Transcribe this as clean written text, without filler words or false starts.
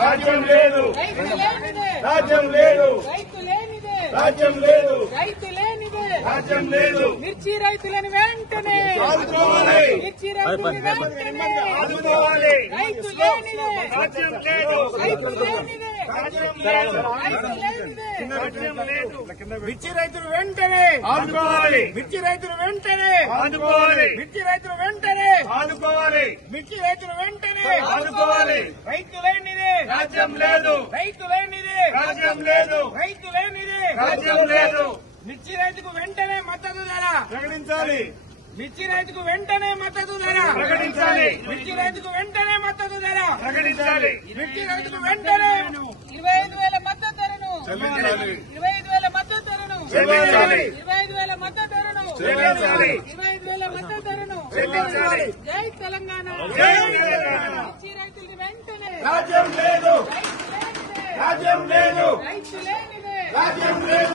రాజ్యం లేదు, రైతు లేనిదే, రాజ్యం లేదు, రైతు లేనిదే, రాజ్యం లేదు, రైతు లేనిదే. రాజ్యం లేదు. మిర్చి రైతులను వెంటనే ఆదుకోవాలి, మిర్చి రైతులను వెంటనే ఆదుకోవాలి. రైతు లేనిదే, రాజ్యం లేదు, రైతు లేనిదే, రాజ్యం లేదు, రైతు లేనిదే. రాజ్యం లేదు. మిర్చి రైతులు వెంటనే ఆదుకోవాలి, మిర్చి రైతులు వెంటనే ఆదుకోవాలి, మిర్చి రైతులు వెంటనే ఆదుకోవాలి, మిర్చి రైతులు వెంటనే ఆదుకోవాలి. రైతు లేనిదే, రాజ్యం లేదు, రైతు లేనిదే, రాజ్యం లేదు, రైతు లేనిదే. రాజ్యం లేదు. మిర్చి రైతుకు వెంటనే మద్దతు ధర, ప్రకటించాలి, మిర్చి రైతుకు వెంటనే మద్దతు ధర, ప్రకటించాలి, మిర్చి రైతుకు వెంటనే మద్దతు ధర, ప్రకటించాలి. మిర్చి రైతుకు వెంటనే 25,000 మద్దతు ధరను, చెల్లించాలి, 25,000 మద్దతు ధరను, చెల్లించాలి, 25,000 మద్దతు ధరను, చెల్లించాలి, 25,000 మద్దతు ధరను. చెల్లించాలి. జై తెలంగాణ, జై తెలంగాణ. మిర్చి రైతులకు వెంటనే రాజ్యం లేదు, రైతు లేనిదే, రాజ్యం లేదు, రైతు లేనిదే. రాజ్యం లేదు.